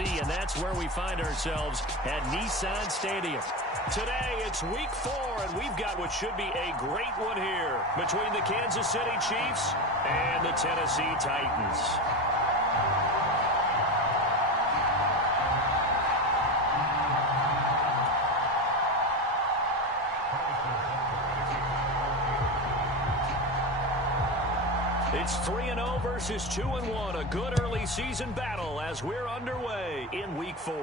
Tennessee, and that's where we find ourselves at Nissan Stadium. Today, it's week 4, and we've got what should be a great one here between the Kansas City Chiefs and the Tennessee Titans. It's 3-0 versus 2-1, a good early season battle as we're underway in week 4.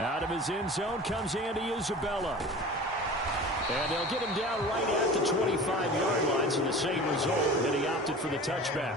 Out of his end zone comes Andy Isabella. And they'll get him down right at the 25-yard line, so the same result, and he opted for the touchback.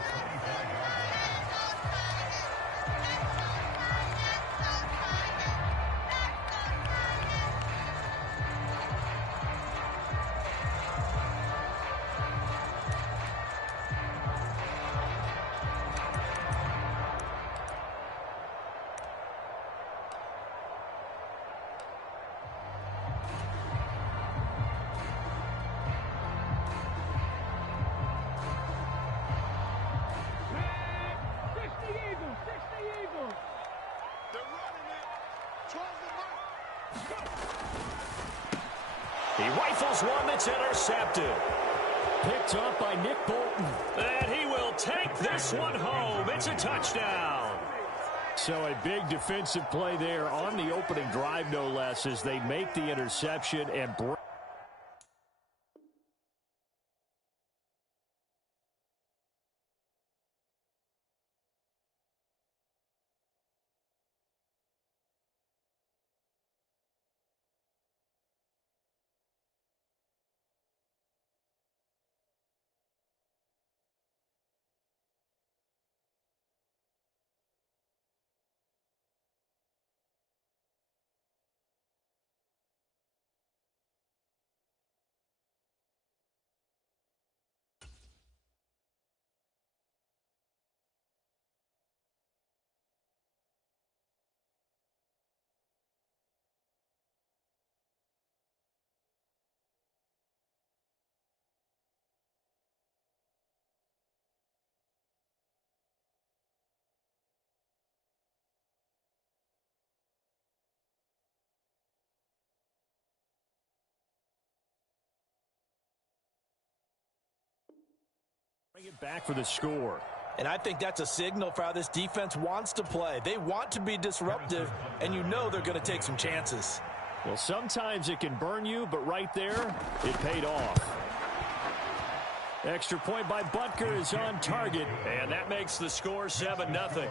He rifles one that's intercepted. Picked up by Nick Bolton. And he will take this one home. It's a touchdown. So a big defensive play there on the opening drive, no less, as they make the interception and break. Bring it back for the score. And I think that's a signal for how this defense wants to play. They want to be disruptive, and you know they're going to take some chances. Well, sometimes it can burn you, but right there, it paid off. Extra point by Butker is on target, and that makes the score 7-0.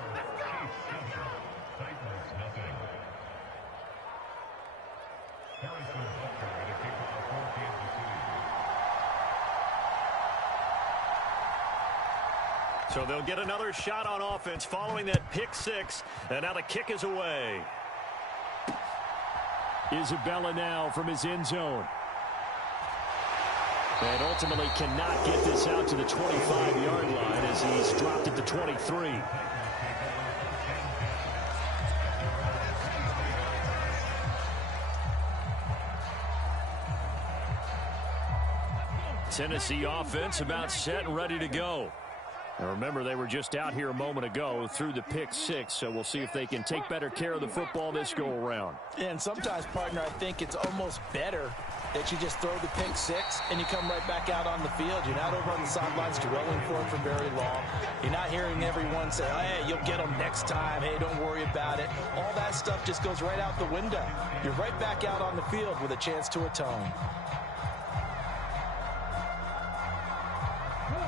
So they'll get another shot on offense following that pick 6, and now the kick is away. Isabella now from his end zone. And ultimately cannot get this out to the 25-yard line as he's dropped at the 23. Tennessee offense about set and ready to go. Now remember, they were just out here a moment ago through the pick 6, so we'll see if they can take better care of the football this go-around. And sometimes, partner, I think it's almost better that you just throw the pick 6 and you come right back out on the field. You're not over on the sidelines dwelling for it for very long. You're not hearing everyone say, oh, hey, you'll get them next time. Hey, don't worry about it. All that stuff just goes right out the window. You're right back out on the field with a chance to atone.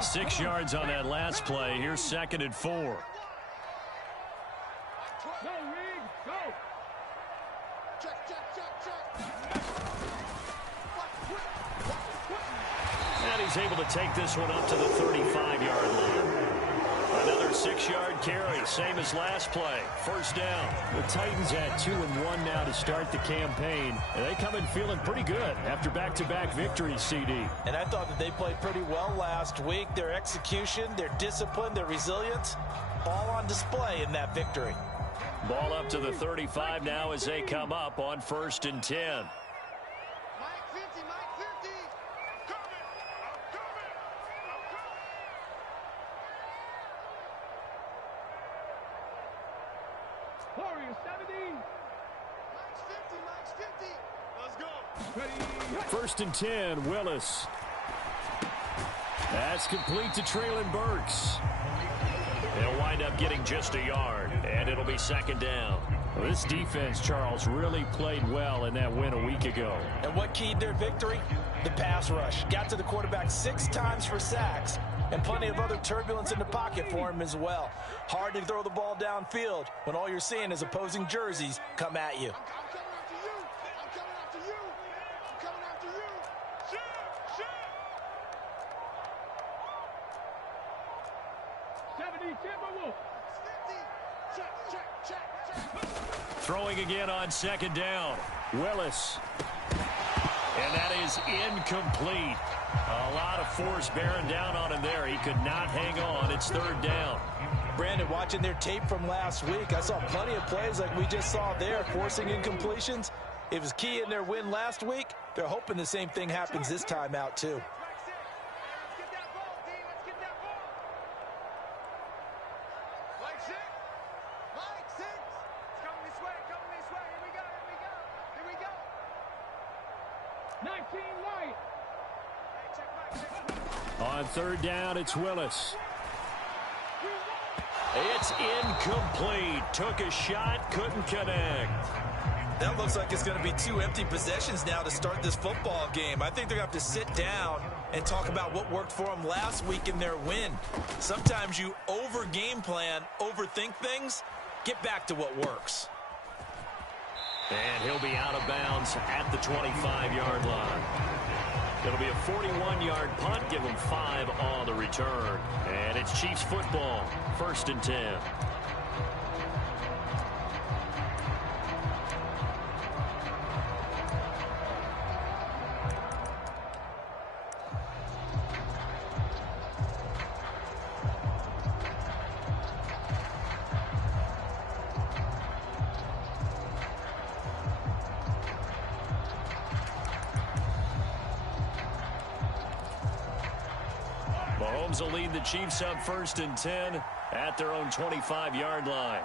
6 yards on that last play. Here's 2nd and 4. And he's able to take this one up to the 35-yard line. Another 6-yard carry, same as last play. First down. The Titans at 2-1 now to start the campaign. And they come in feeling pretty good after back-to-back victories, CD. And I thought that they played pretty well last week. Their execution, their discipline, their resilience, all on display in that victory. Ball up to the 35 now as they come up on 1st and 10. First and 10, Willis. That's complete to Traylon Burks. They'll wind up getting just a yard, and it'll be second down. Well, this defense, Charles, really played well in that win a week ago. And what keyed their victory? The pass rush. Got to the quarterback 6 times for sacks, and plenty of other turbulence in the pocket for him as well. Hard to throw the ball downfield when all you're seeing is opposing jerseys come at you. Throwing again on second down. Willis. And that is incomplete. A lot of force bearing down on him there. He could not hang on. It's third down. Brandon, watching their tape from last week, I saw plenty of plays like we just saw there, forcing incompletions. It was key in their win last week. They're hoping the same thing happens this time out, too. On third down, it's Willis. It's incomplete. Took a shot, couldn't connect. That looks like it's going to be 2 empty possessions now to start this football game. I think they're going to have to sit down and talk about what worked for them last week in their win. Sometimes you over-game plan, overthink things, get back to what works. And he'll be out of bounds at the 25-yard line. It'll be a 41-yard punt, give them 5 on the return. And it's Chiefs football, first and 10. Mahomes will lead the Chiefs up first and 10 at their own 25-yard line.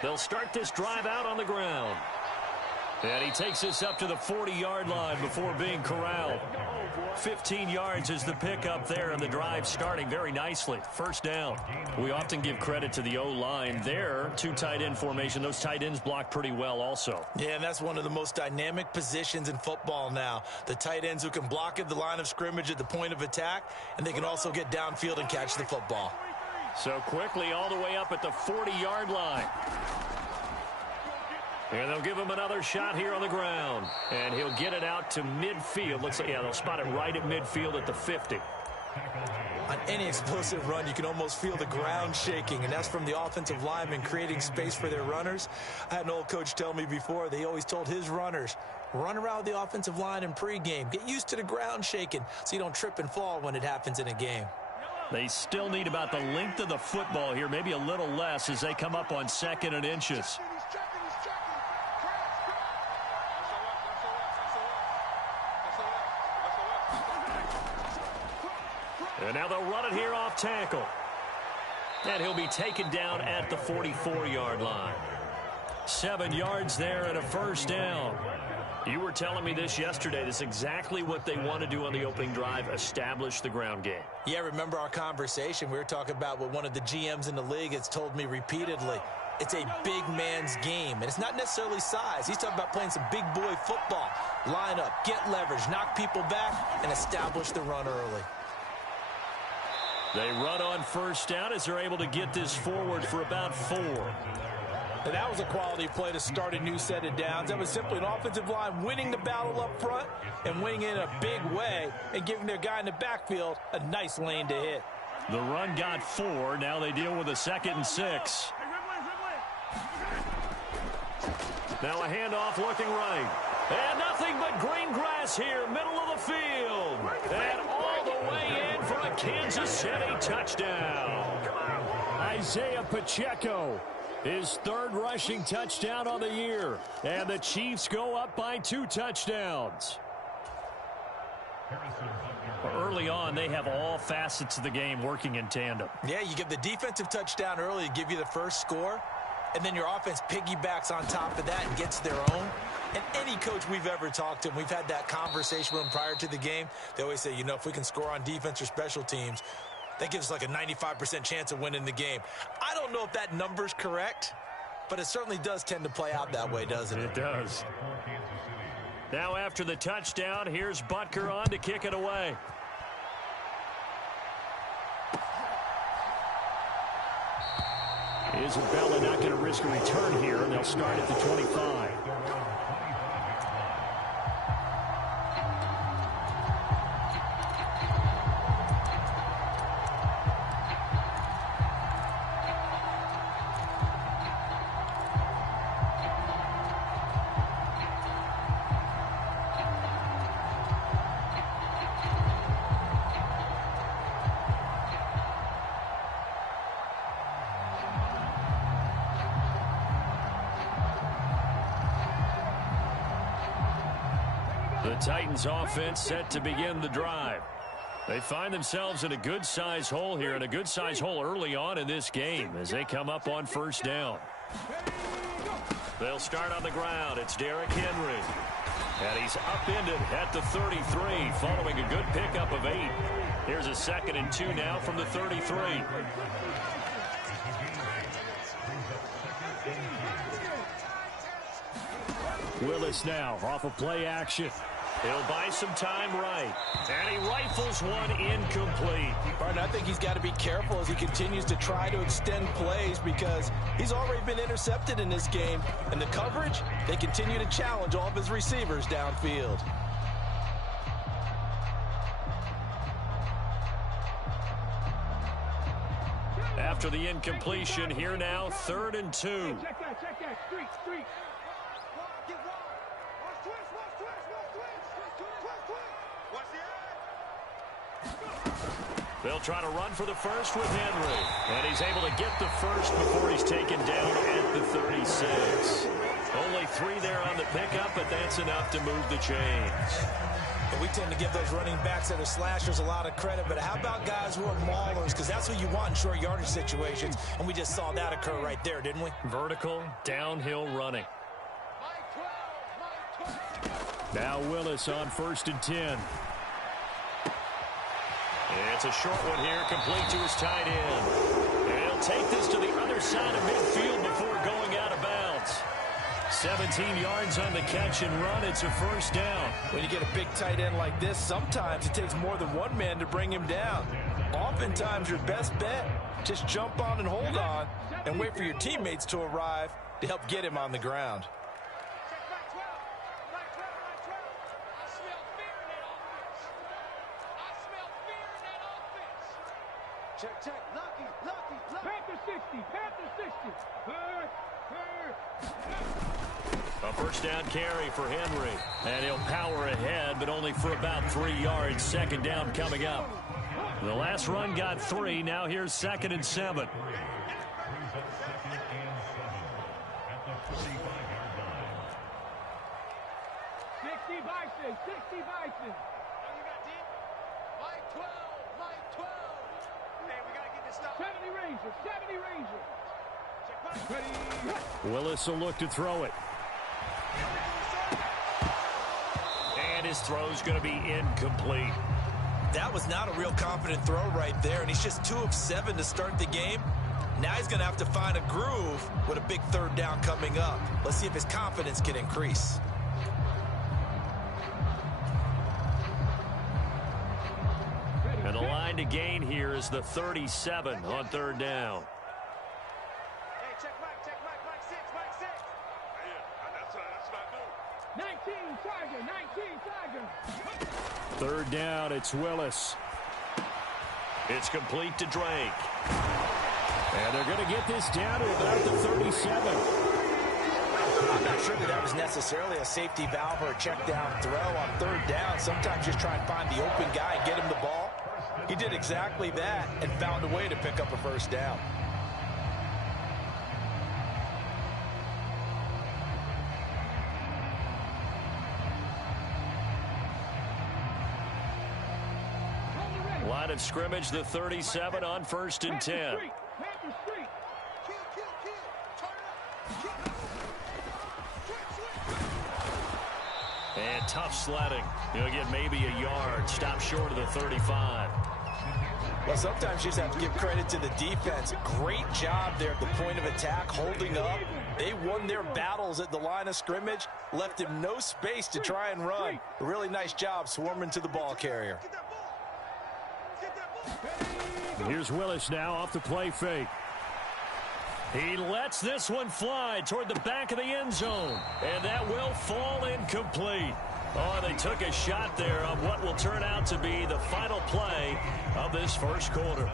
They'll start this drive out on the ground. And he takes this up to the 40-yard line before being corralled. 15 yards is the pickup there, and the drive starting very nicely. First down. We often give credit to the O-line there. 2 tight end formation. Those tight ends block pretty well also. Yeah, and that's one of the most dynamic positions in football now. The tight ends who can block at the line of scrimmage at the point of attack, and they can also get downfield and catch the football. So quickly all the way up at the 40-yard line. And they'll give him another shot here on the ground. And he'll get it out to midfield. Looks like, yeah, they'll spot it right at midfield at the 50. On any explosive run, you can almost feel the ground shaking, and that's from the offensive linemen creating space for their runners. I had an old coach tell me before, they always told his runners, run around the offensive line in pregame. Get used to the ground shaking so you don't trip and fall when it happens in a game. They still need about the length of the football here, maybe a little less as they come up on 2nd and inches. And now they'll run it here off tackle. And he'll be taken down at the 44-yard line. 7 yards there and a first down. You were telling me this yesterday. This is exactly what they want to do on the opening drive, establish the ground game. Yeah, remember our conversation. We were talking about what one of the GMs in the league has told me repeatedly. It's a big man's game, and it's not necessarily size. He's talking about playing some big boy football. Line up, get leverage, knock people back, and establish the run early. They run on first down as they're able to get this forward for about 4. And that was a quality play to start a new set of downs. That was simply an offensive line winning the battle up front and winning in a big way and giving their guy in the backfield a nice lane to hit. The run got 4. Now they deal with a 2nd and 6. Now a handoff looking right. And nothing but green grass here, middle of the field. And all the way in for a Kansas City touchdown. Isaiah Pacheco, his 3rd rushing touchdown on the year. And the Chiefs go up by 2 touchdowns. Early on, they have all facets of the game working in tandem. Yeah, you give the defensive touchdown early to give you the first score, and then your offense piggybacks on top of that and gets their own. And any coach we've ever talked to, and we've had that conversation with them prior to the game, they always say, you know, if we can score on defense or special teams, that gives us like a 95% chance of winning the game. I don't know if that number's correct, but it certainly does tend to play out that way, doesn't it? It does. Now after the touchdown, here's Butker on to kick it away. Isabella not going to risk a return here, and they'll start at the 25. The Titans offense set to begin the drive. They find themselves in a good-sized hole here, and a good-sized hole early on in this game as they come up on first down. They'll start on the ground. It's Derrick Henry. And he's upended at the 33 following a good pickup of 8. Here's a 2nd and 2 now from the 33. Willis now off of play action. He'll buy some time right. And he rifles one incomplete. Martin, I think he's got to be careful as he continues to try to extend plays because he's already been intercepted in this game. And the coverage, they continue to challenge all of his receivers downfield. After the incompletion, here now, 3rd and 2. Check that. Street. They'll try to run for the first with Henry. And he's able to get the first before he's taken down at the 36. Only 3 there on the pickup, but that's enough to move the chains. And we tend to give those running backs that are slashers a lot of credit, but how about guys who are maulers? Because that's what you want in short yardage situations, and we just saw that occur right there, didn't we? Vertical, downhill running. Now Willis on 1st and 10. It's a short one here, complete to his tight end. And he'll take this to the other side of midfield before going out of bounds. 17 yards on the catch and run. It's a first down. When you get a big tight end like this, sometimes it takes more than one man to bring him down. Oftentimes, your best bet, just jump on and hold on and wait for your teammates to arrive to help get him on the ground. Check. Lucky. Panther 60. A first down carry for Henry. And he'll power ahead, but only for about 3 yards. 2nd down coming up. The last run got 3. Now here's 2nd and 7. Bison. You got deep. Mike 12. Hey, we got to get this stuff. 70 Ranger. Ready. Willis will look to throw it. And his throw's going to be incomplete. That was not a real confident throw right there, and he's just 2 of 7 to start the game. Now he's going to have to find a groove with a big 3rd down coming up. Let's see if his confidence can increase. And the line to gain here is the 37 on 3rd down. Hey, check Mike 6. Hey, that's what I do. 19 Tiger. 3rd down, it's Willis. It's complete to Drake. And they're going to get this down to about the 37. I'm not sure that was necessarily a safety valve or a check down throw on 3rd down. Sometimes just try and find the open guy and get him the ball. He did exactly that and found a way to pick up a 1st down. of scrimmage, the 37 on 1st and 10. And tough sledding. He'll get maybe a yard. Stop short of the 35. Well, sometimes you just have to give credit to the defense. Great job there at the point of attack, holding up. They won their battles at the line of scrimmage, left him no space to try and run. A really nice job swarming to the ball carrier. Here's Willis now off the play fake. He lets this one fly toward the back of the end zone. And that will fall incomplete. Oh, they took a shot there on what will turn out to be the final play of this first quarter.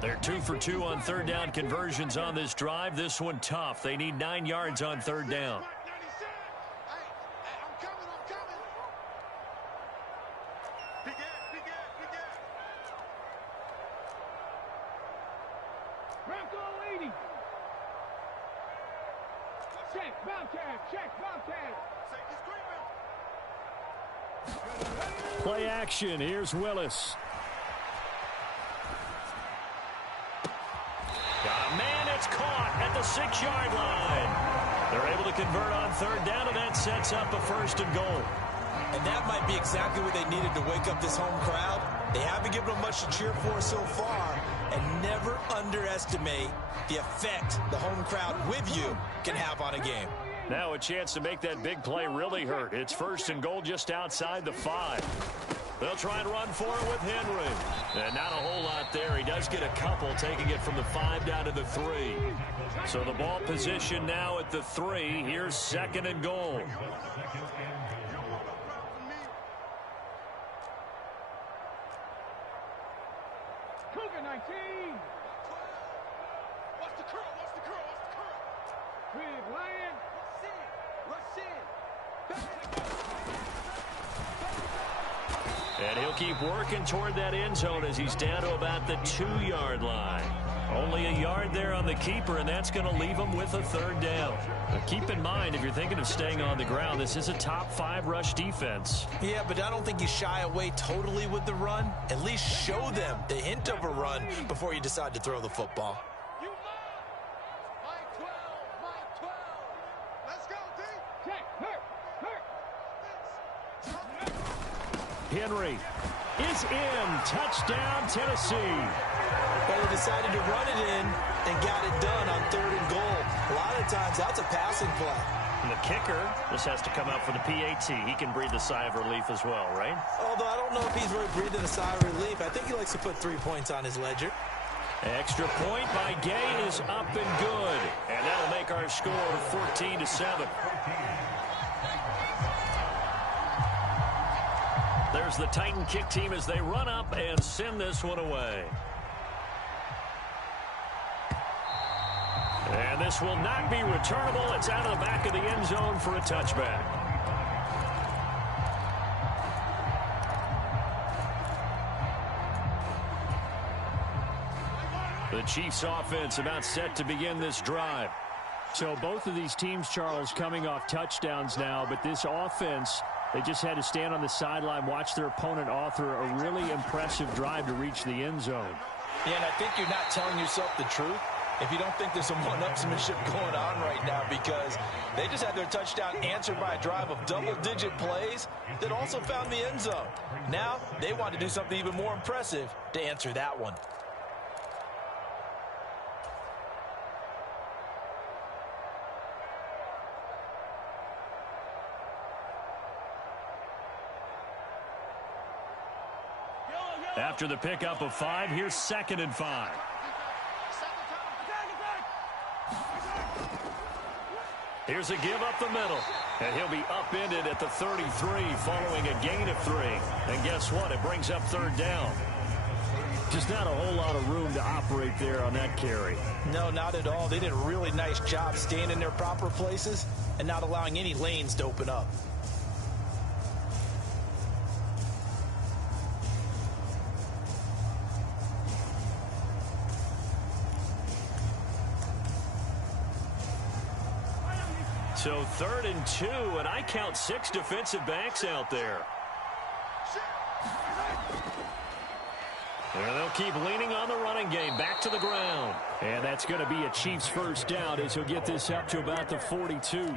They're 2 for 2 on third down conversions on this drive. This one tough. They need 9 yards on third down. Play action. Here's Willis. Got a man, it's caught at the 6-yard line. They're able to convert on third down, and that sets up a 1st and goal. And that might be exactly what they needed to wake up this home crowd. They haven't given them much to cheer for so far, and never underestimate the effect the home crowd with you can have on a game. Now a chance to make that big play really hurt. It's 1st and goal just outside the 5. They'll try and run for it with Henry. And not a whole lot there. He does get a couple, taking it from the 5 down to the 3. So the ball position now at the 3. Here's 2nd and goal. Cougar 19. What's the curl? What's the curl? What's the curl? Big Lion. Rush in. And he'll keep working toward that end zone as he's down to about the 2-yard line. Only a yard there on the keeper, and that's going to leave him with a 3rd down. But keep in mind, if you're thinking of staying on the ground, this is a top 5 rush defense. Yeah, but I don't think you shy away totally with the run. At least show them the hint of a run before you decide to throw the football. Mike 12. Mike 12. Let's go, D. Check. Hurt. Henry is in. Touchdown, Tennessee. Well, they decided to run it in and got it done on 3rd and goal. A lot of times, that's a passing play. And the kicker just has to come out for the PAT. He can breathe a sigh of relief as well, right? Although I don't know if he's really breathing a sigh of relief. I think he likes to put 3 points on his ledger. Extra point by Gay is up and good. And that'll make our score 14-7. There's the Titan kick team as they run up and send this one away. And this will not be returnable. It's out of the back of the end zone for a touchback. The Chiefs offense about set to begin this drive. So both of these teams, Charles, coming off touchdowns now, but this offense, they just had to stand on the sideline, watch their opponent author a really impressive drive to reach the end zone. Yeah, and I think you're not telling yourself the truth if you don't think there's some one-upsmanship going on right now, because they just had their touchdown answered by a drive of double-digit plays that also found the end zone. Now they want to do something even more impressive to answer that one. After the pickup of 5, here's 2nd and 5. Here's a give up the middle. And he'll be upended at the 33 following a gain of 3. And guess what? It brings up 3rd down. Just not a whole lot of room to operate there on that carry. No, not at all. They did a really nice job staying in their proper places and not allowing any lanes to open up. So 3rd and 2, and I count 6 defensive backs out there. And they'll keep leaning on the running game. Back to the ground. And that's going to be a Chiefs first down as he'll get this up to about the 42.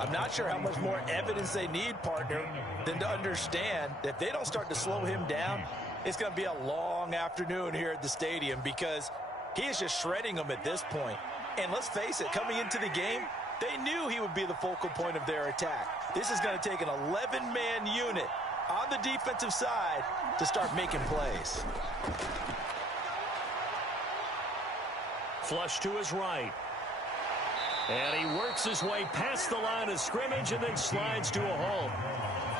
I'm not sure how much more evidence they need, partner, than to understand that if they don't start to slow him down, it's going to be a long afternoon here at the stadium because he is just shredding them at this point. And let's face it, coming into the game, they knew he would be the focal point of their attack. This is going to take an 11-man unit on the defensive side to start making plays. Flush to his right. And he works his way past the line of scrimmage and then slides to a halt.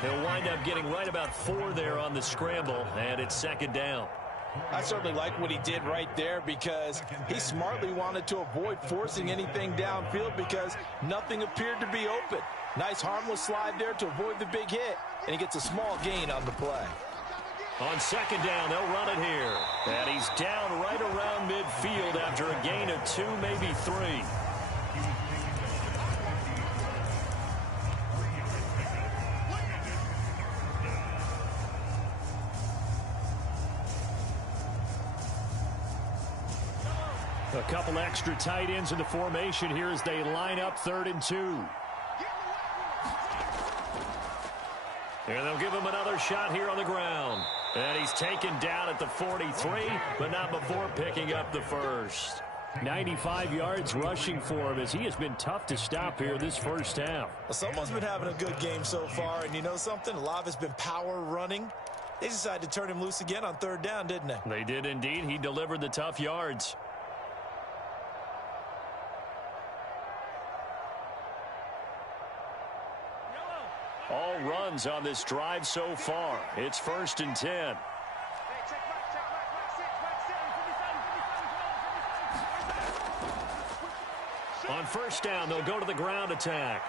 He'll wind up getting right about 4 there on the scramble, and it's 2nd down. I certainly like what he did right there because he smartly wanted to avoid forcing anything downfield because nothing appeared to be open. Nice harmless slide there to avoid the big hit, and he gets a small gain on the play. On 2nd down, they'll run it here. And he's down right around midfield after a gain of 2, maybe 3. A couple extra tight ends in the formation here as they line up 3rd and 2. And they'll give him another shot here on the ground. And he's taken down at the 43, but not before picking up the first. 95 yards rushing for him as he has been tough to stop here this first half. Well, someone's been having a good game so far, and you know something? A lot of it's been power running. They decided to turn him loose again on 3rd down, didn't they? They did indeed. He delivered the tough yards. All runs on this drive so far. It's 1st and 10. On 1st down, they'll go to the ground attack.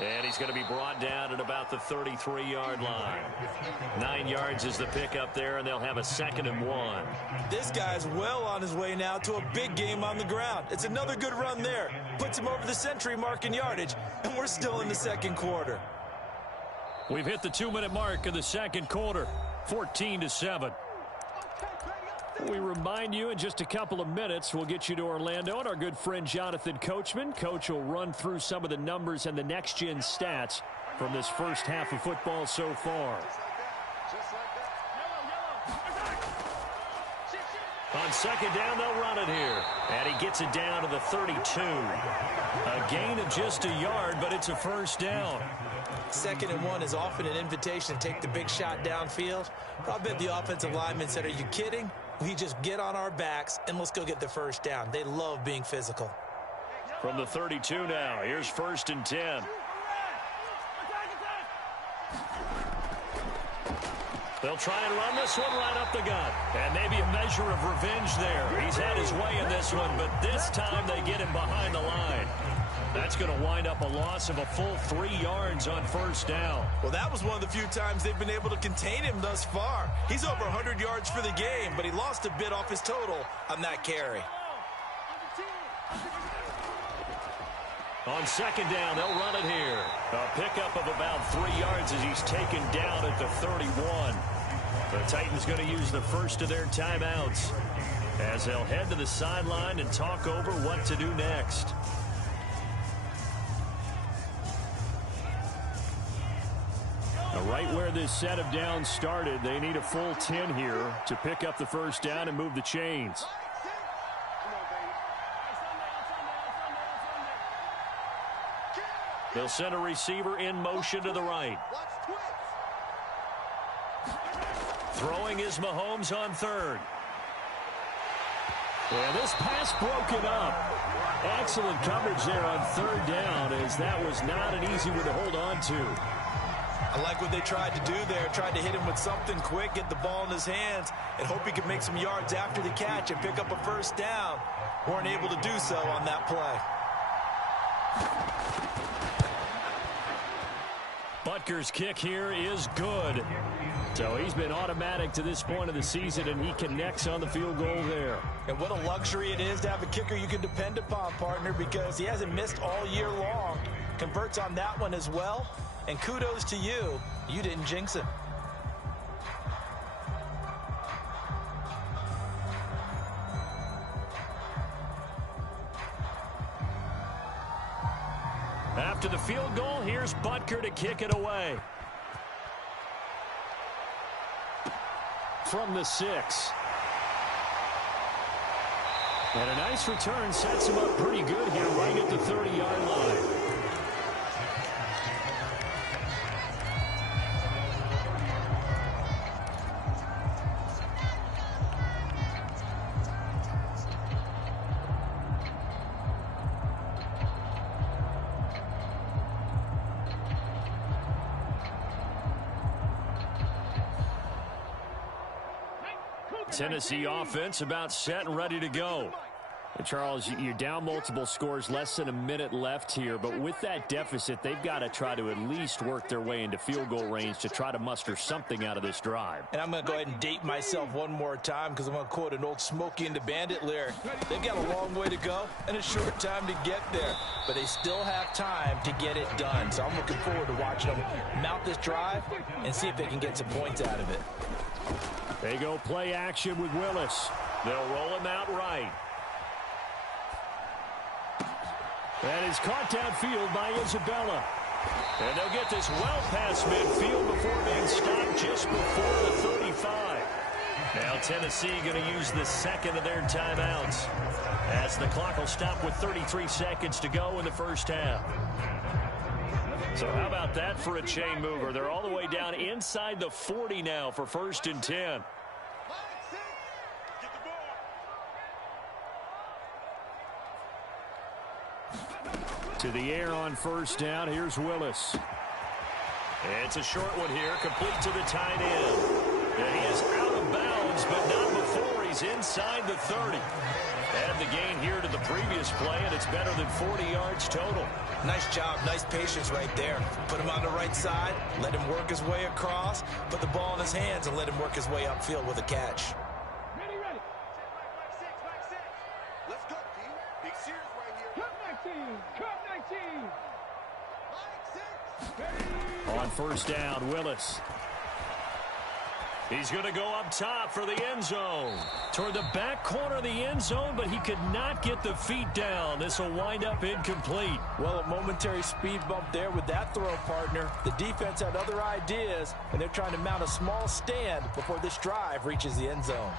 And he's going to be brought down at about the 33-yard line. 9 yards is the pickup there, and they'll have a 2nd and 1. This guy's well on his way now to a big game on the ground. It's another good run there. Puts him over the century mark in yardage, and we're still in the 2nd quarter. We've hit the 2-minute mark of the 2nd quarter, 14-7. We remind you in just a couple of minutes, we'll get you to Orlando and our good friend Jonathan Coachman. Coach will run through some of the numbers and the next-gen stats from this first half of football so far. On 2nd down, they'll run it here. And he gets it down to the 32. A gain of just a yard, but it's a 1st down. 2nd and 1 is often an invitation to take the big shot downfield. I bet the offensive lineman said, are you kidding? We just get on our backs and let's go get the 1st down. They love being physical. From the 32 now, here's 1st and 10. They'll try and run this one right up the gut. And maybe a measure of revenge there. He's had his way in this one, but this time they get him behind the line. That's going to wind up a loss of a full 3 yards on 1st down. Well, that was one of the few times they've been able to contain him thus far. He's over 100 yards for the game, but he lost a bit off his total on that carry. On 2nd down, they'll run it here. A pickup of about 3 yards as he's taken down at the 31. The Titans going to use the first of their timeouts as they'll head to the sideline and talk over what to do next. Right where this set of downs started, they need a full 10 here to pick up the 1st down and move the chains. They'll send a receiver in motion to the right. Throwing is Mahomes on 3rd. Yeah, this pass broken up. Excellent coverage there on 3rd down, as that was not an easy one to hold on to. I like what they tried to do there. Tried to hit him with something quick, get the ball in his hands, and hope he could make some yards after the catch and pick up a 1st down. Weren't able to do so on that play. Butker's kick here is good. So he's been automatic to this point of the season, and he connects on the field goal there. And what a luxury it is to have a kicker you can depend upon, partner, because he hasn't missed all year long. Converts on that one as well. And kudos to you. You didn't jinx him. After the field goal, here's Butker to kick it away. From the 6. And a nice return sets him up pretty good here right at the 30-yard line. Tennessee offense about set and ready to go. And Charles, you're down multiple scores, less than a minute left here. But with that deficit, they've got to try to at least work their way into field goal range to try to muster something out of this drive. And I'm going to go ahead and date myself one more time because I'm going to quote an old Smokey and the Bandit lyric. They've got a long way to go and a short time to get there. But they still have time to get it done. So I'm looking forward to watching them mount this drive and see if they can get some points out of it. They go play action with Willis. They'll roll him out right. That is caught downfield by Isabella. And they'll get this well past midfield before being stopped just before the 35. Now Tennessee going to use the second of their timeouts as the clock will stop with 33 seconds to go in the first half. So how about that for a chain mover? They're all the way down inside the 40 now for 1st and 10. To the air on 1st down. Here's Willis. It's a short one here, complete to the tight end. And he is out of bounds, but not before he's inside the 30. Add the gain here to the previous play, and it's better than 40 yards total. Nice job, nice patience right there. Put him on the right side, let him work his way across, put the ball in his hands, and let him work his way upfield with a catch. Ready. Let's go, team. Big series right here. Cut 19. On 1st down, Willis. He's going to go up top for the end zone. Toward the back corner of the end zone, but he could not get the feet down. This will wind up incomplete. Well, a momentary speed bump there with that throw, partner. The defense had other ideas, and they're trying to mount a small stand before this drive reaches the end zone.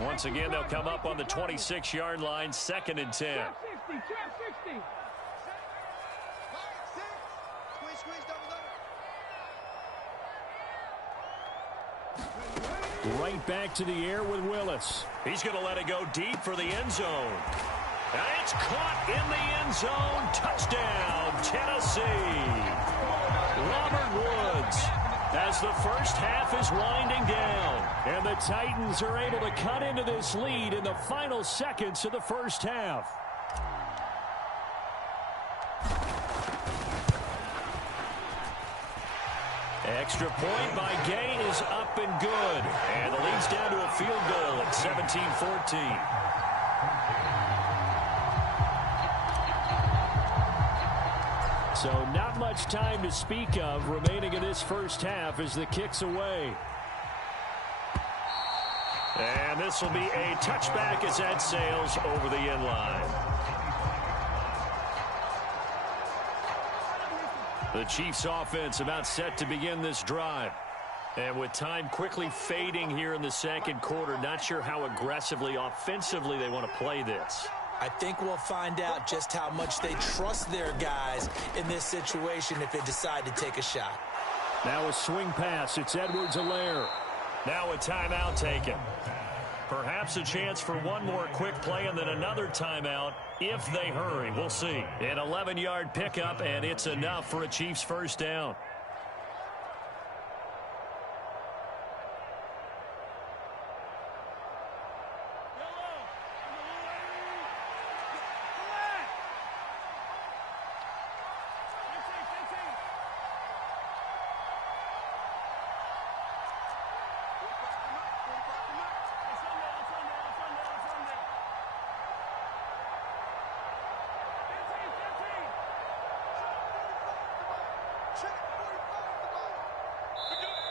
Once again, they'll come up on the 26-yard line, 2nd and 10. Trap 60. Right back to the air with Willis. He's going to let it go deep for the end zone. And it's caught in the end zone. Touchdown, Tennessee. Robert Woods, as the first half is winding down. And the Titans are able to cut into this lead in the final seconds of the first half. Extra point by Gay is up and good. And the lead's down to a field goal at 17-14. So not much time to speak of remaining in this first half as the kick's away. And this will be a touchback as that sails over the end line. The Chiefs offense about set to begin this drive. And with time quickly fading here in the second quarter, not sure how aggressively, offensively they want to play this. I think we'll find out just how much they trust their guys in this situation if they decide to take a shot. Now a swing pass. It's Edwards-Helaire. Now a timeout taken. Perhaps a chance for one more quick play and then another timeout if they hurry. We'll see. An 11-yard pickup, and it's enough for a Chiefs first down.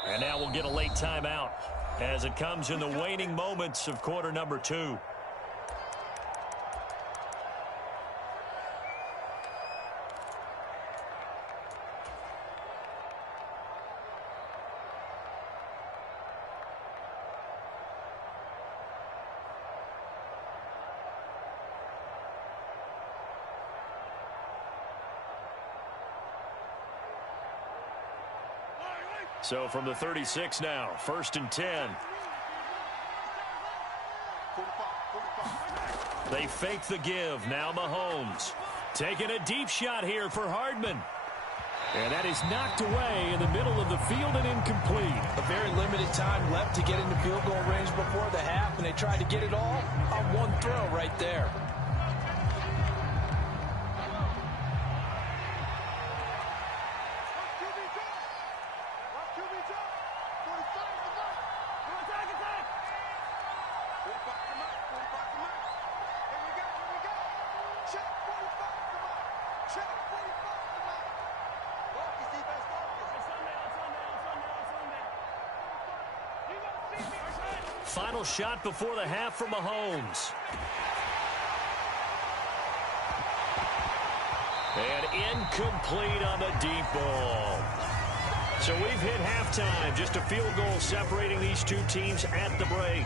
And now we'll get a late timeout as it comes in the waning moments of quarter number 2. So from the 36 now, 1st and 10. They fake the give. Now Mahomes taking a deep shot here for Hardman. And that is knocked away in the middle of the field and incomplete. A very limited time left to get into field goal range before the half, and they tried to get it all on one throw right there. Final shot before the half for Mahomes. And incomplete on the deep ball. So we've hit halftime. Just a field goal separating these two teams at the break.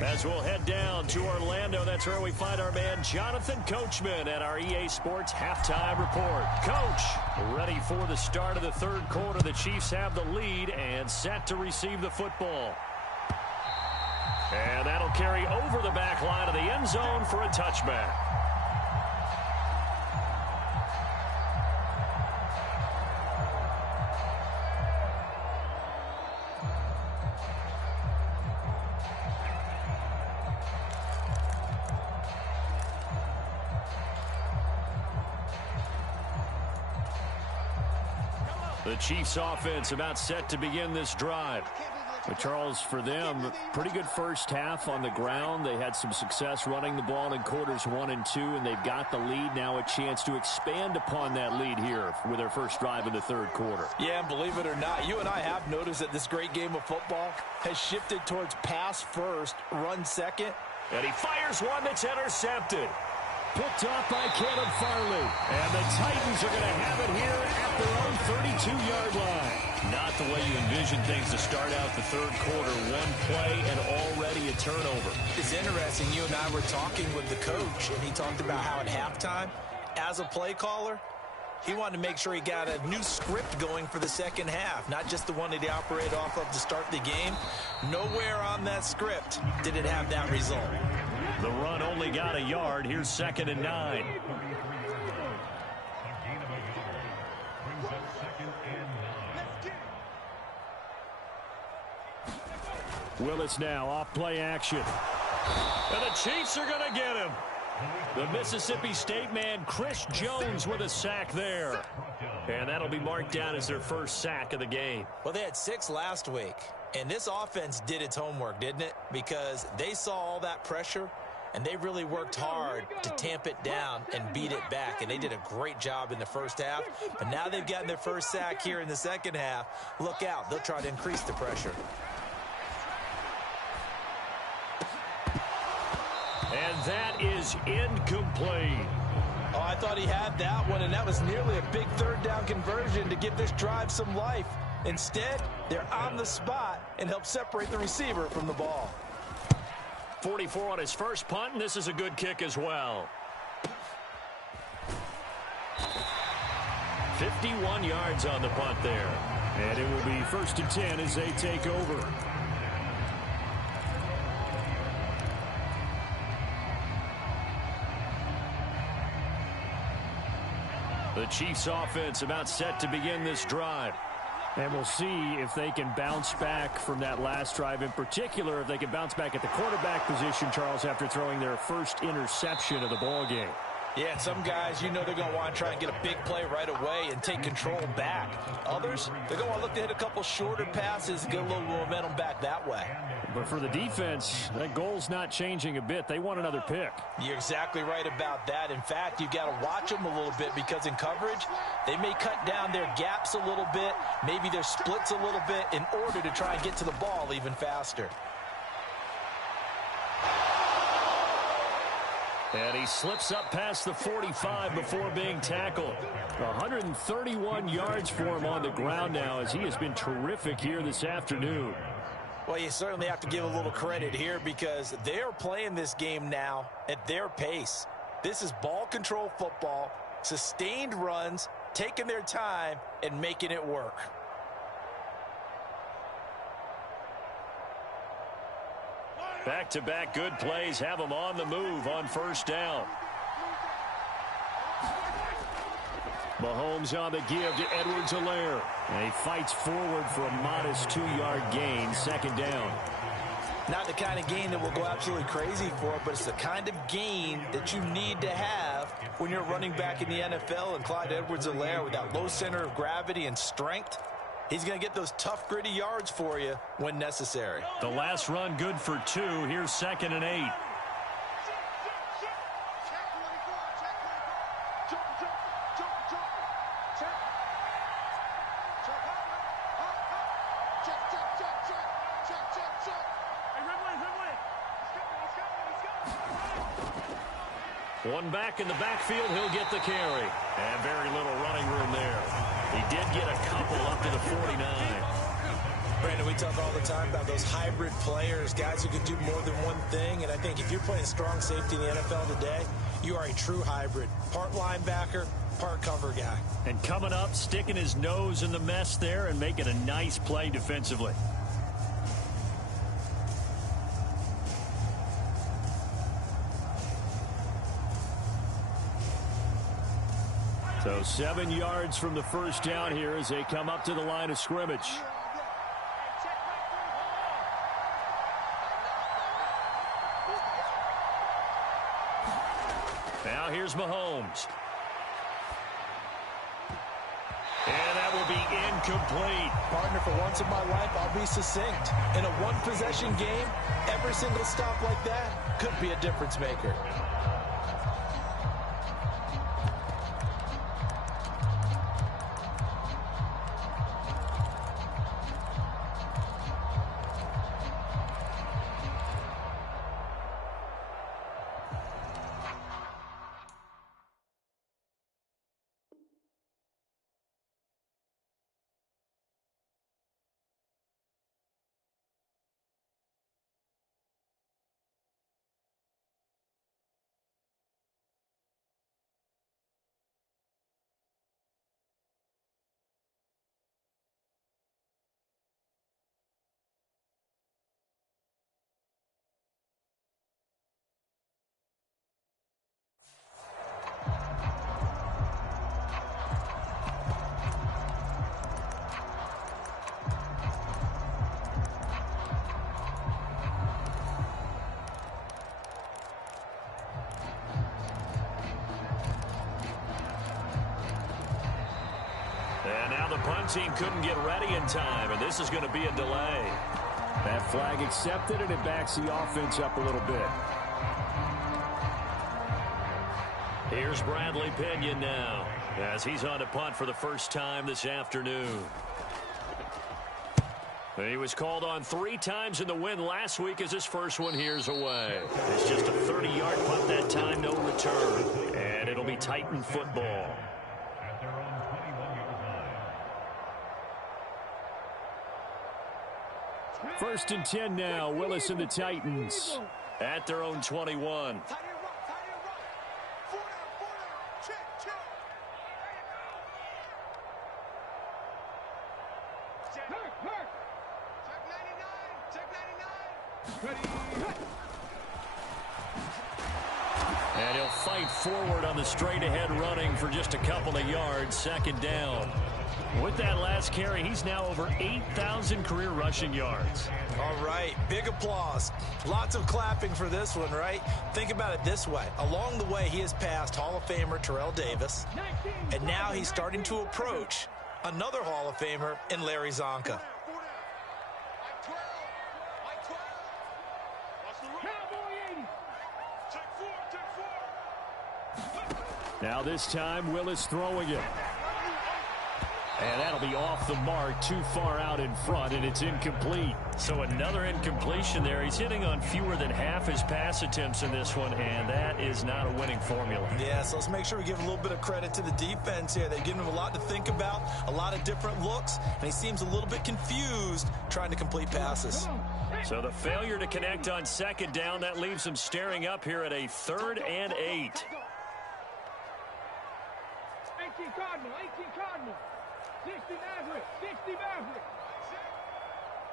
As we'll head down to Orlando, that's where we find our man Jonathan Coachman at our EA Sports Halftime Report. Coach, ready for the start of the third quarter. The Chiefs have the lead and set to receive the football. And that'll carry over the back line of the end zone for a touchback. The Chiefs offense about set to begin this drive. But Charles, for them, pretty good first half on the ground. They had some success running the ball in quarters 1 and 2, and they've got the lead. Now a chance to expand upon that lead here with their first drive in the third quarter. Yeah, and believe it or not, you and I have noticed that this great game of football has shifted towards pass first, run second. And he fires one that's intercepted. Picked off by Caleb Farley. And the Titans are going to have it here at their own 32-yard line. Not the way you envision things to start out the third quarter. One play and already a turnover. It's interesting. You and I were talking with the coach, and he talked about how at halftime, as a play caller, he wanted to make sure he got a new script going for the second half, not just the one that he operated off of to start the game. Nowhere on that script did it have that result. The run only got a yard. Here's 2nd and 9. Willis now off play action. And the Chiefs are going to get him. The Mississippi State man, Chris Jones, with a sack there. And that'll be marked down as their first sack of the game. Well, they had 6 last week. And this offense did its homework, didn't it? Because they saw all that pressure, and they really worked hard to tamp it down and beat it back. And they did a great job in the first half. But now they've gotten their first sack here in the second half. Look out. They'll try to increase the pressure. And that is incomplete. Oh, I thought he had that one, and that was nearly a big third down conversion to give this drive some life. Instead, they're on the spot and help separate the receiver from the ball. 44 on his first punt, and this is a good kick as well. 51 yards on the punt there. And it will be 1st and 10 as they take over. The Chiefs offense about set to begin this drive. And we'll see if they can bounce back from that last drive. In particular, if they can bounce back at the quarterback position, Charles, after throwing their first interception of the ball game. Yeah, some guys, you know they're going to want to try and get a big play right away and take control back. Others, they're going to look to hit a couple shorter passes, get a little momentum back that way. But for the defense, that goal's not changing a bit. They want another pick. You're exactly right about that. In fact, you've got to watch them a little bit because in coverage, they may cut down their gaps a little bit, maybe their splits a little bit in order to try and get to the ball even faster. And he slips up past the 45 before being tackled. 131 yards for him on the ground now as he has been terrific here this afternoon. Well, you certainly have to give a little credit here because they're playing this game now at their pace. This is ball control football, sustained runs, taking their time, and making it work. Back-to-back good plays have him on the move on first down. Mahomes on the give to Edwards-Helaire. And he fights forward for a modest 2-yard gain, second down. Not the kind of gain that will go absolutely crazy for, but it's the kind of gain that you need to have when you're running back in the NFL. And Clyde Edwards-Helaire, with that low center of gravity and strength, he's going to get those tough, gritty yards for you when necessary. The last run good for 2. Here's 2nd and 8. One back in the backfield, he'll get the carry. And very little running room there. He did get a couple up to the 49. Brandon, we talk all the time about those hybrid players, guys who can do more than one thing. And I think if you're playing strong safety in the NFL today, you are a true hybrid. Part linebacker, part cover guy. And coming up, sticking his nose in the mess there and making a nice play defensively. So 7 yards from the first down here as they come up to the line of scrimmage. Now here's Mahomes. And that will be incomplete. Partner, for once in my life, I'll be succinct. In a one-possession game, every single stop like that could be a difference maker. And now the punt team couldn't get ready in time, and this is going to be a delay. That flag accepted, and it backs the offense up a little bit. Here's Bradley Pinion now, as he's on to punt for the first time this afternoon. He was called on 3 times in the win last week as his first one here's away. It's just a 30-yard punt that time, no return. And it'll be Titan football. First and 10 now. Willis and the Titans at their own 21. And he'll fight forward on the straight-ahead running for just a couple of yards. Second down. With that last carry, he's now over 8,000 career rushing yards. All right, big applause. Lots of clapping for this one, right? Think about it this way. Along the way, he has passed Hall of Famer Terrell Davis, and now he's starting to approach another Hall of Famer in Larry Zonka. Now this time, Willis throwing it. And that'll be off the mark, too far out in front, and it's incomplete. So another incompletion there. He's hitting on fewer than half his pass attempts in this one, and that is not a winning formula. Yeah, so let's make sure we give a little bit of credit to the defense here. They've given him a lot to think about, a lot of different looks, and he seems a little bit confused trying to complete passes. So the failure to connect on second down, that leaves him staring up here at a 3rd and 8. 18 Cardinal, 18 Cardinal. 60 Maverick, 60 Maverick.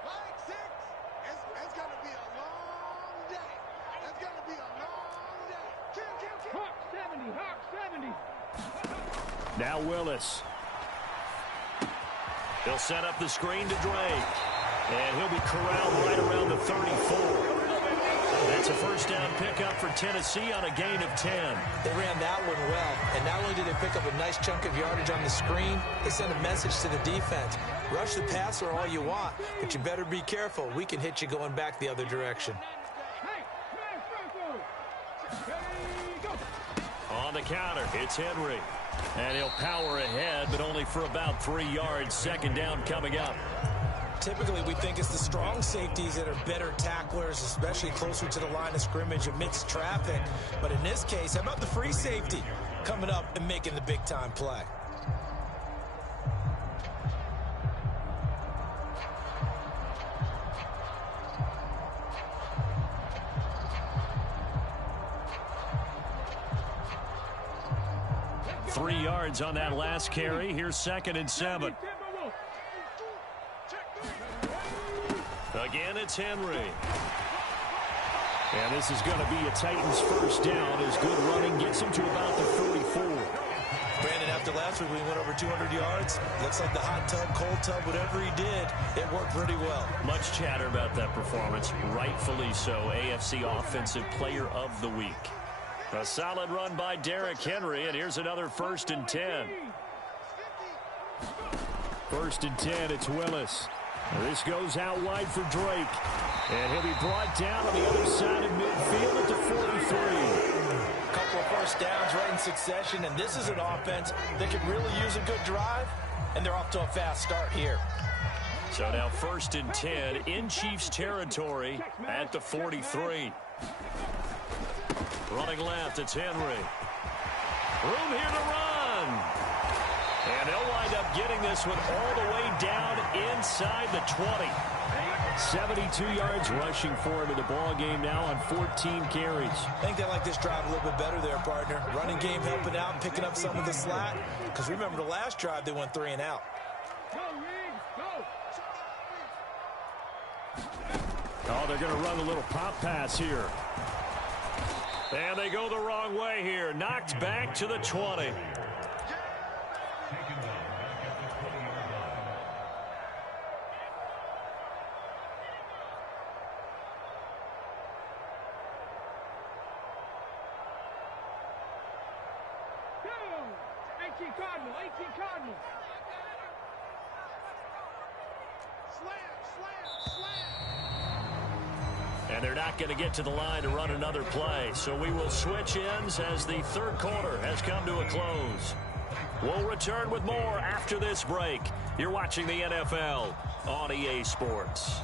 Line 6. It's going to be a long day. It's going to be a long day. Kill. Hawk 70, Hawk 70. Now Willis. He'll set up the screen to Drake. And he'll be corralled right around the 34. That's a first down pickup for Tennessee on a gain of 10. They ran that one well, and not only did they pick up a nice chunk of yardage on the screen, they sent a message to the defense. Rush the passer all you want, but you better be careful. We can hit you going back the other direction. Hey, smash Franco. Ready, go. On the counter, it's Henry. And he'll power ahead, but only for about 3 yards. Second down coming up. Typically, we think it's the strong safeties that are better tacklers, especially closer to the line of scrimmage amidst traffic. But in this case, how about the free safety coming up and making the big-time play? Three yards on that last carry. Here's 2nd and 7. Again, it's Henry. And this is going to be a Titans first down as good running gets him to about the 44. Brandon, after last week, we went over 200 yards. Looks like the hot tub, cold tub, whatever he did, it worked pretty well. Much chatter about that performance. Rightfully so. AFC Offensive Player of the Week. A solid run by Derrick Henry, and here's another 1st and 10. 1st and 10, it's Willis. This goes out wide for Drake. And he'll be brought down on the other side of midfield at the 43. A couple of first downs right in succession, and this is an offense that could really use a good drive, and they're off to a fast start here. So now 1st and 10 in Chiefs territory at the 43. Running left, it's Henry. Room here to run. And they'll wind up getting this one all the way down inside the 20. 72 yards rushing for him in the ball game now on 14 carries. I think they like this drive a little bit better there, partner. Running game helping out and picking up some of the slack. Because remember the last drive, they went 3 and out. Go, Reed, go. Oh, they're going to run a little pop pass here. And they go the wrong way here. Knocked back to the 20. Go. 18 Cardinal, 18 Cardinal. Slam. And they're not going to get to the line to run another play. So we will switch ends as the 3rd quarter has come to a close. We'll return with more after this break. You're watching the NFL on EA Sports.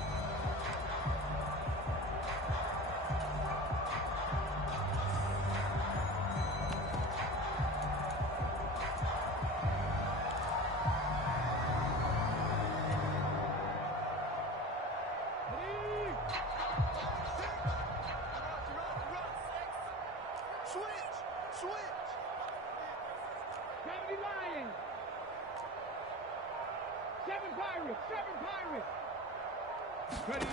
Switch. 70 Lions. 7 Pirates, 7 Pirates. Ready.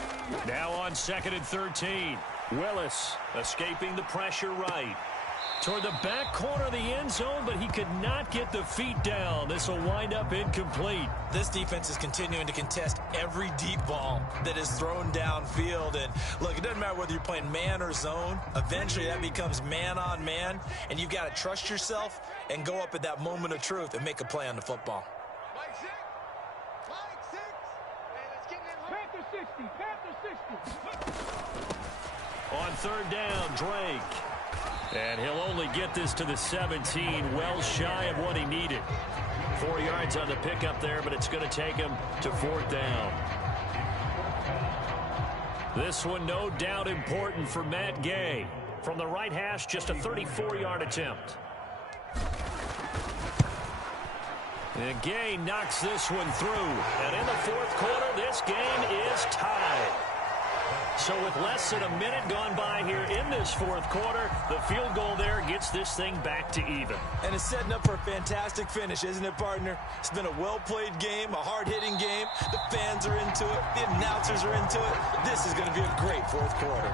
Now on 2nd and 13. Willis escaping the pressure right. Toward the back corner of the end zone, but he could not get the feet down. This will wind up incomplete. This defense is continuing to contest every deep ball that is thrown downfield. And look, it doesn't matter whether you're playing man or zone. Eventually, that becomes man on man, and you've got to trust yourself and go up at that moment of truth and make a play on the football. Mike 6. Mike 6. Hey, let's get in that Panther 60. Panther 60. On third down, Drake. And he'll only get this to the 17, well shy of what he needed. 4 yards on the pickup there, but it's going to take him to fourth down. This one no doubt important for Matt Gay. From the right hash, just a 34-yard attempt. And Gay knocks this one through. And in the fourth quarter, this game is tied. So with less than a minute gone by here in this fourth quarter, the field goal there gets this thing back to even. And it's setting up for a fantastic finish, isn't it, partner? It's been a well-played game, a hard-hitting game. The fans are into it. The announcers are into it. This is going to be a great fourth quarter.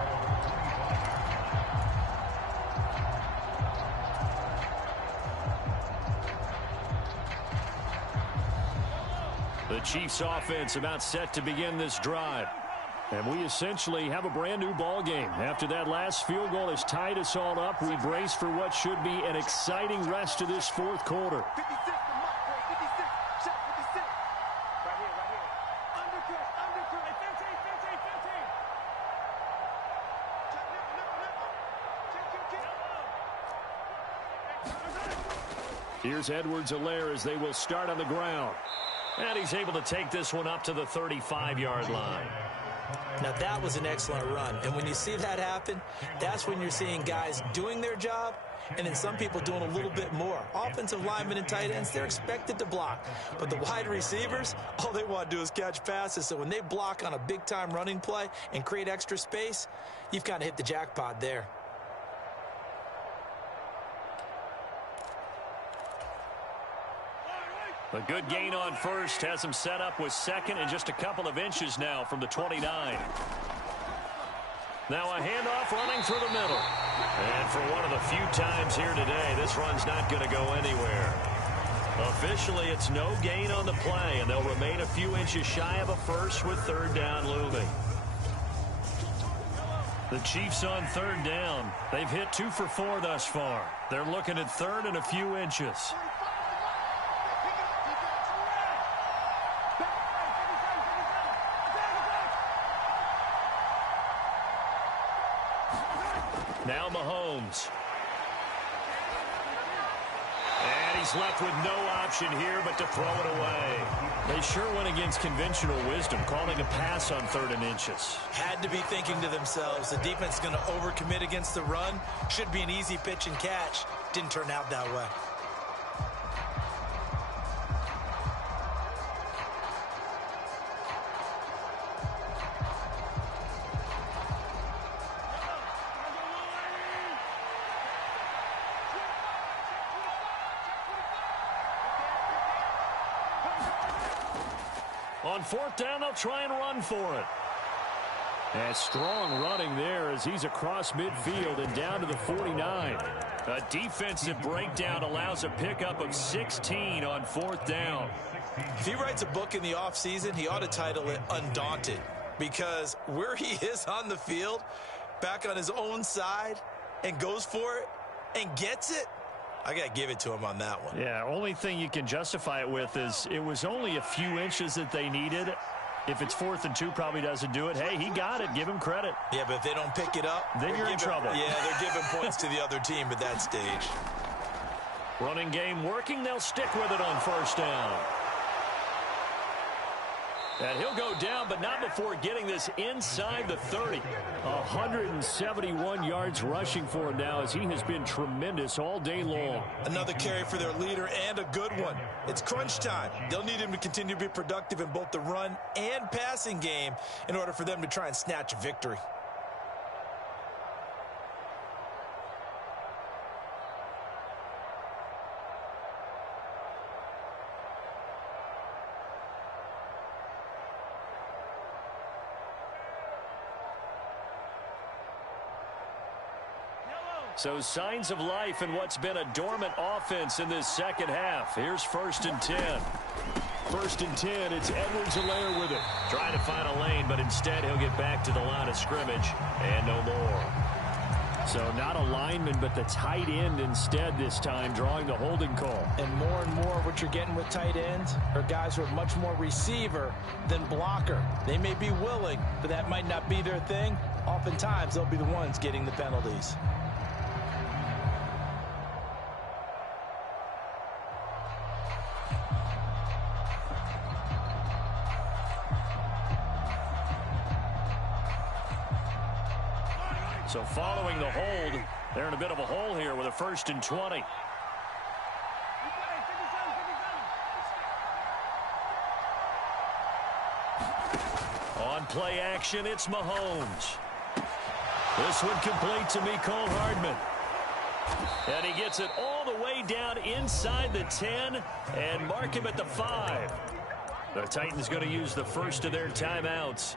The Chiefs offense about set to begin this drive. And we essentially have a brand new ball game. After that last field goal has tied us all up, we brace for what should be an exciting rest of this fourth quarter. 56 to Mark, 56. Shot 56. Right here. Undercut. Hey, 15. Check. Here's Edwards-Helaire as they will start on the ground. And he's able to take this one up to the 35-yard line. Now, that was an excellent run. And when you see that happen, that's when you're seeing guys doing their job and then some people doing a little bit more. Offensive linemen and tight ends, they're expected to block. But the wide receivers, all they want to do is catch passes. So when they block on a big-time running play and create extra space, you've kind of hit the jackpot there. A good gain on first has him set up with second and just a couple of inches now from the 29. Now a handoff running through the middle. And for one of the few times here today, this run's not going to go anywhere. Officially, it's no gain on the play, and they'll remain a few inches shy of a first with third down looming. The Chiefs on third down. They've hit 2 for 4 thus far. They're looking at third and a few inches. Now Mahomes. And he's left with no option here but to throw it away. They sure went against conventional wisdom, calling a pass on third and inches. Had to be thinking to themselves, the defense is going to overcommit against the run. Should be an easy pitch and catch. Didn't turn out that way. On fourth down, they'll try and run for it. And strong running there as he's across midfield and down to the 49. A defensive breakdown allows a pickup of 16 on fourth down. If he writes a book in the offseason, he ought to title it Undaunted. Because where he is on the field, back on his own side, and goes for it, and gets it, I got to give it to him on that one. Yeah, only thing you can justify it with is it was only a few inches that they needed. If it's 4th and 2, probably doesn't do it. Hey, he got it. Give him credit. Yeah, but if they don't pick it up, then you're in trouble. Yeah, they're giving points to the other team at that stage. Running game working. They'll stick with it on first down. And he'll go down, but not before getting this inside the 30. 171 yards rushing for him now as he has been tremendous all day long. Another carry for their leader and a good one. It's crunch time. They'll need him to continue to be productive in both the run and passing game in order for them to try and snatch a victory. So signs of life in what's been a dormant offense in this second half. Here's 1st and 10. 1st and 10, it's Edwards-Helaire with it. Trying to find a lane, but instead he'll get back to the line of scrimmage and no more. So not a lineman, but the tight end instead this time, drawing the holding call. And more what you're getting with tight ends are guys who are much more receiver than blocker. They may be willing, but that might not be their thing. Oftentimes, they'll be the ones getting the penalties. So following the hold, they're in a bit of a hole here with a 1st and 20. On play action, it's Mahomes. This one complete to Mecole Hardman. And he gets it all the way down inside the 10 and mark him at the 5. The Titans going to use the first of their timeouts.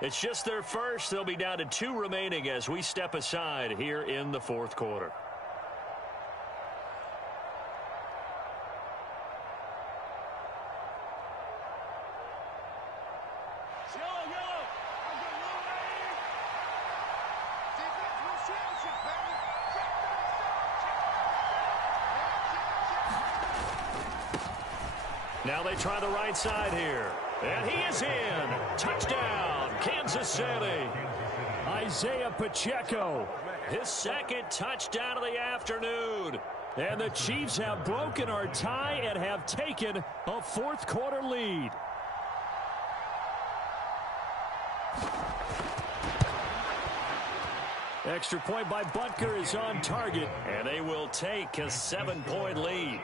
It's just their first. They'll be down to 2 remaining as we step aside here in the 4th quarter. Now they try the right side here. And he is in. Touchdown, Kansas City. Isaiah Pacheco, his 2nd touchdown of the afternoon. And the Chiefs have broken our tie and have taken a 4th quarter lead. Extra point by Butker is on target, and they will take a 7-point lead.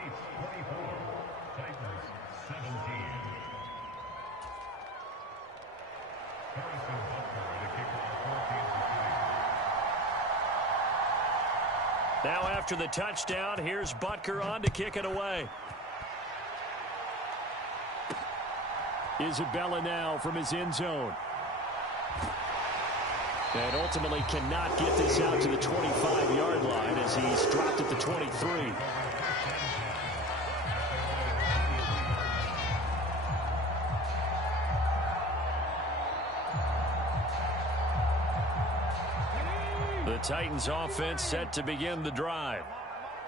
Now after the touchdown, here's Butker on to kick it away. Isabella now from his end zone. And ultimately cannot get this out to the 25-yard line as he's dropped at the 23. The Titans offense set to begin the drive.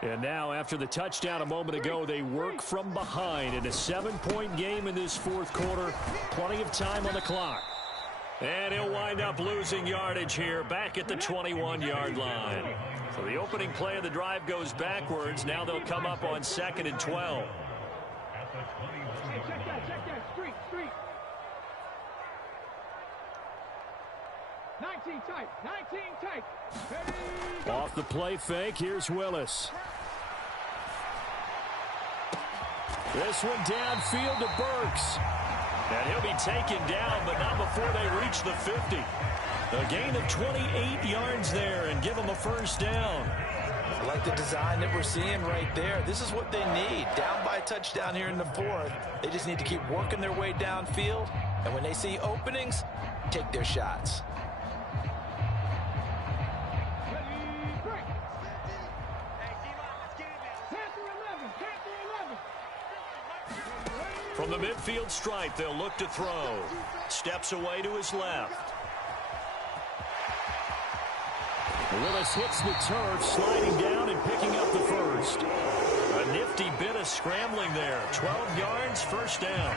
And now after the touchdown a moment ago, they work from behind in a 7-point game in this 4th quarter. Plenty of time on the clock. And he'll wind up losing yardage here back at the 21-yard line. So the opening play of the drive goes backwards. Now they'll come up on 2nd and 12. Check that. Street. 19 tight. Off the play fake, here's Willis. This one downfield to Burks. And he'll be taken down, but not before they reach the 50. A gain of 28 yards there and give them a 1st down. I like the design that we're seeing right there. This is what they need. Down by a touchdown here in the 4th. They just need to keep working their way downfield. And when they see openings, take their shots. From the midfield stripe, they'll look to throw. Steps away to his left. Willis hits the turf, sliding down and picking up the 1st. A nifty bit of scrambling there. 12 yards, 1st down.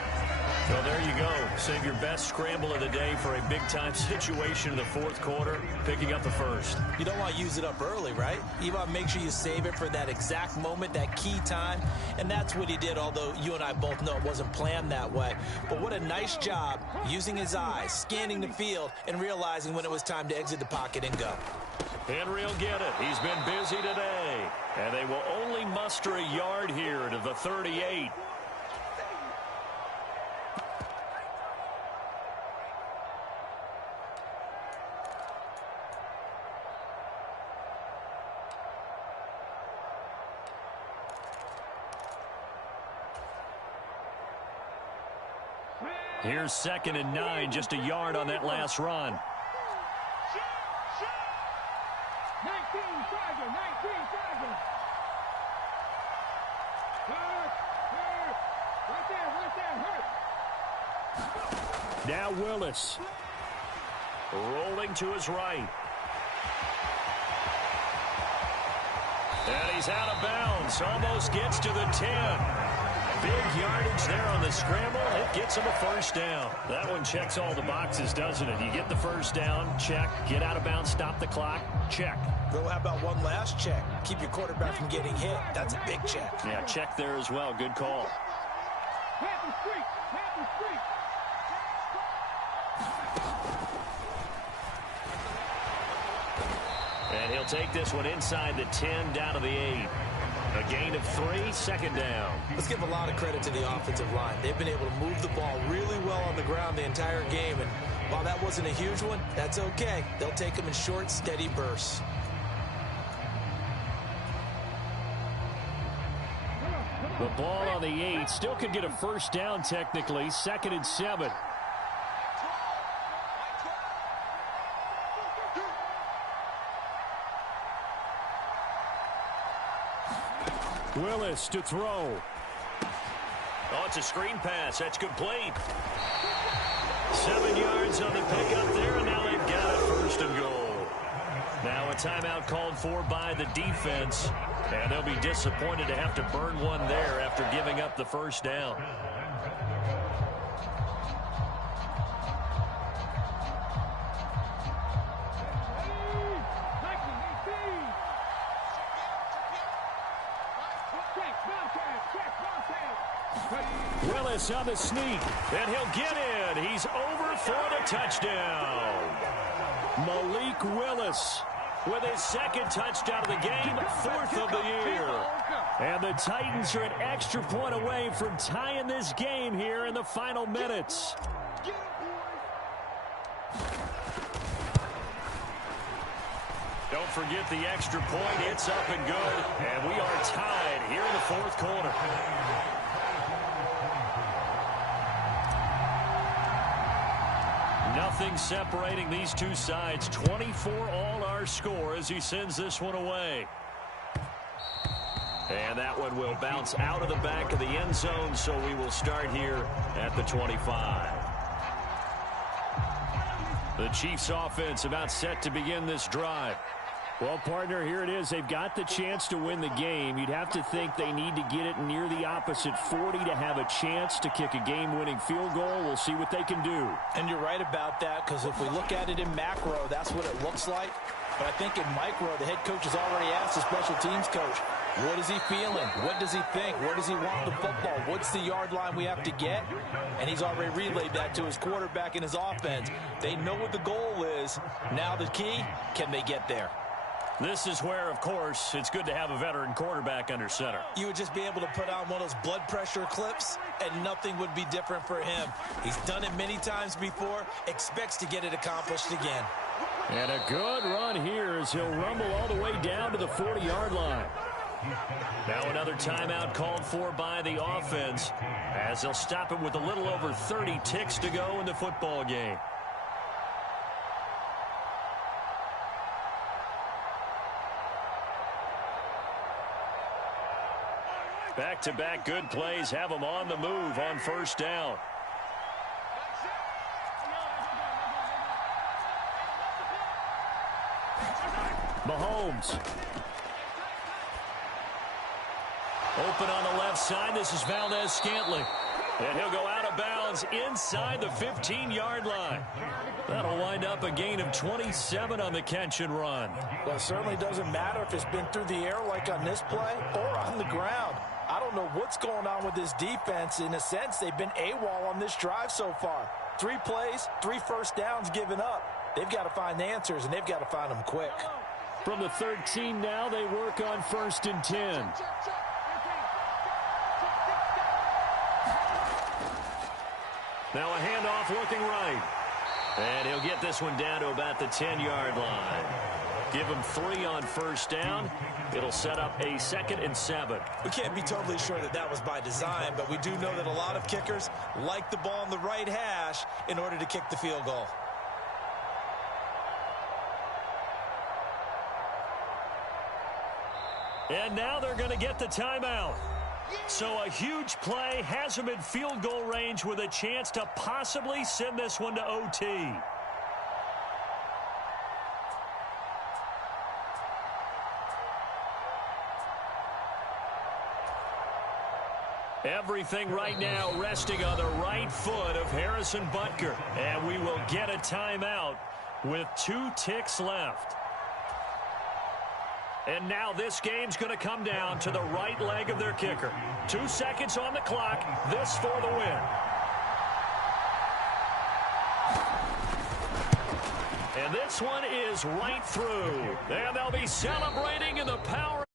Well, there you go. Save your best scramble of the day for a big-time situation in the 4th quarter, picking up the 1st. You don't want to use it up early, right? You want to make sure you save it for that exact moment, that key time. And that's what he did, although you and I both know it wasn't planned that way. But what a nice job using his eyes, scanning the field, and realizing when it was time to exit the pocket and go. Henry will get it. He's been busy today. And they will only muster a yard here to the 38. Here's 2nd and 9, just a yard on that last run. 19 Sergeant, 19 Sergeant. Hurt. Right there, hurt. Now Willis. Rolling to his right. And he's out of bounds. Almost gets to the 10. Big yardage there on the scramble. It gets him a first down. That one checks all the boxes, doesn't it? You get the first down, check. Get out of bounds, stop the clock, check. Well, how about one last check? Keep your quarterback from getting hit. That's a big check. Yeah, check there as well. Good call. Happy Street. And he'll take this one inside the 10, down to the 8. A gain of 3, second down. Let's give a lot of credit to the offensive line. They've been able to move the ball really well on the ground the entire game. And while that wasn't a huge one, that's okay. They'll take them in short, steady bursts. The ball on the 8. Still could get a first down technically. 2nd and 7. Willis to throw. Oh, it's a screen pass. That's complete. 7 yards on the pickup there, and now they've got it, 1st and goal. Now a timeout called for by the defense, and they'll be disappointed to have to burn one there after giving up the first down. Willis on the sneak, and he'll get in. He's over for the touchdown. Malik Willis with his 2nd touchdown of the game, 4th of the year. And the Titans are an extra point away from tying this game here in the final minutes. Don't forget the extra point. It's up and good. And we are tied here in the 4th quarter. Nothing separating these two sides. 24 all our score as he sends this one away. And that one will bounce out of the back of the end zone, so we will start here at the 25. The Chiefs offense about set to begin this drive. Well, partner, here it is. They've got the chance to win the game. You'd have to think they need to get it near the opposite 40 to have a chance to kick a game-winning field goal. We'll see what they can do. And you're right about that, because if we look at it in macro, that's what it looks like. But I think in micro, the head coach has already asked the special teams coach, what is he feeling? What does he think? Where does he want the football? What's the yard line we have to get? And he's already relayed that to his quarterback and his offense. They know what the goal is. Now the key, can they get there? This is where, of course, it's good to have a veteran quarterback under center. You would just be able to put on one of those blood pressure clips, and nothing would be different for him. He's done it many times before, expects to get it accomplished again. And a good run here as he'll rumble all the way down to the 40-yard line. Now another timeout called for by the offense as they'll stop it with a little over 30 ticks to go in the football game. Back-to-back good plays have them on the move on 1st down. Mahomes. Open on the left side. This is Valdez-Scantling. And he'll go out of bounds inside the 15-yard line. That'll wind up a gain of 27 on the catch and run. Well, it certainly doesn't matter if it's been through the air like on this play or on the ground. I don't know what's going on with this defense. In a sense, they've been AWOL on this drive so far. 3 plays, 3 first downs given up. They've got to find answers, and they've got to find them quick. From the 13 now, they work on 1st and 10. Now a handoff looking right. And he'll get this one down to about the 10-yard line. Give him 3 on 1st down. It'll set up a 2nd and 7. We can't be totally sure that that was by design, but we do know that a lot of kickers like the ball on the right hash in order to kick the field goal. And now they're going to get the timeout. So a huge play has them in field goal range with a chance to possibly send this one to OT. Everything right now resting on the right foot of Harrison Butker. And we will get a timeout with 2 ticks left. And now this game's going to come down to the right leg of their kicker. 2 seconds on the clock. This for the win. And this one is right through. And they'll be celebrating in the power.